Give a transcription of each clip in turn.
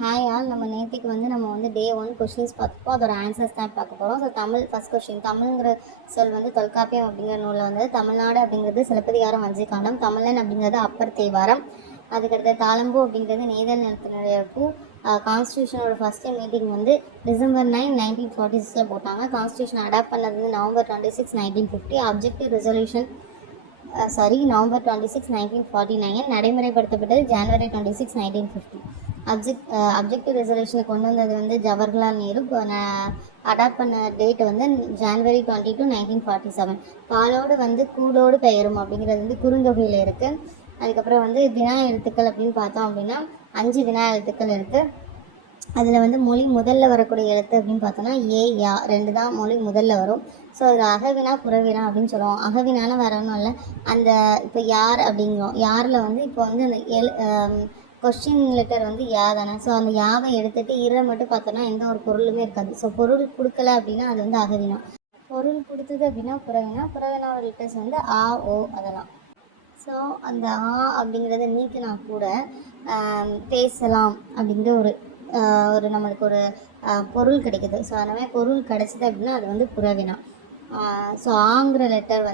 Hi all. நம்ம நேற்றுக்கு நம்ம டே 1 கொஷின்ஸ் பார்த்துப்போம். அதோட ஆன்சர்ஸ் தான் பார்க்க போகிறோம். So Tamil first question. தமிழ்ங்கிற சொல் தொல்காப்பியம் அப்படிங்கிற நூலில் தமிழ்நாடு அப்படிங்கிறது சிலப்பதிகாரம் வஞ்சிக்காண்டம், தமிழன் அப்படிங்கிறது அப்பர் தேவாரம், அதுக்கடுத்து தாளம்பூ அப்படிங்கிறது நெய்தல் நிலத்தினுடைய பூ. கான்ஸ்டியூஷனோட ஃபஸ்ட்டு மீட்டிங் டிசம்பர் 9, 1946 போட்டாங்க. கான்ஸ்டியூஷன் அடாப்ட் பண்ணது நவம்பர் 26, 1950. Objective resolution November 26, 1949. நடைமுறைப்படுத்தப்பட்டது ஜனவரி 26, 1950. அப்ஜெக்டிவ் ரெசல்யூஷனை கொண்டு வந்தது ஜவஹர்லால் நேரு. அடாப்ட் பண்ண டேட் ஜனவரி 22, 1947. பாலோடு கூடோடு பெயரும் அப்படிங்கிறது குறுந்தொகையில் இருக்குது. அதுக்கப்புறம் வினா எழுத்துக்கள் அப்படின்னு பார்த்தோம் அப்படின்னா 5 வினா எழுத்துக்கள் இருக்குது. அதில் மொழி முதல்ல வரக்கூடிய எழுத்து அப்படின்னு பார்த்தோன்னா ஏ, யா 2 தான் மொழி முதல்ல வரும். ஸோ அதில் அகவினா புறவினா அப்படின்னு சொல்லுவோம். அகவினான வேற ஒன்றும் இல்லை, அந்த இப்போ யார் அப்படிங்கிறோம். யாரில் இப்போ அந்த கொஸ்டின் லெட்டர் யா தானே. ஸோ அந்த யாவை எடுத்துகிட்டு இரை மட்டும் பார்த்தோன்னா எந்த ஒரு பொருளுமே இருக்காது. ஸோ பொருள் கொடுக்கல அப்படின்னா அது அகவினா. பொருள் கொடுத்தது அப்படின்னா புறவினா. புறவினாவோட லெட்டர்ஸ் ஆ, ஓ அதெல்லாம். ஸோ அந்த ஆ அப்படிங்கிறத நீக்கினா கூட பேசலாம் அப்படிங்கிற ஒரு நம்மளுக்கு ஒரு பொருள் கிடைக்குது. ஸோ அந்த பொருள் கிடைச்சிது அப்படின்னா அது புறவினா. ஸோ ஆங்கிற லெட்டர்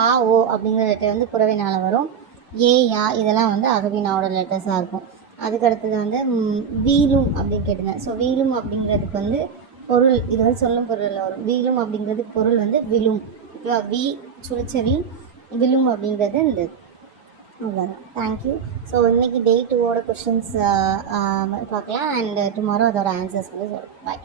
ஆ, ஓ அப்படிங்கிற லெட்டர் புறவினால் வரும். ஏ, யா இதெல்லாம் அகவினாவோட லெட்டர்ஸாக இருக்கும். அதுக்கடுத்தது வீலும் அப்படின்னு கேட்டுங்க. ஸோ வீலும் அப்படிங்கிறதுக்கு பொருள் இது சொல்லும் பொருளில் வரும். வீலும் அப்படிங்கிறதுக்கு பொருள் விழும். ஓகேவா? வி சுழிச்சவி, விழும் அப்படிங்கிறது இந்த அவ்வளோதான். தேங்க்யூ. ஸோ இன்றைக்கி டே 2ஓட கொஷின்ஸ் பார்க்கலாம். அண்ட் டுமாரோ அதோட ஆன்சர்ஸ் சொல்கிறேன். பாய்.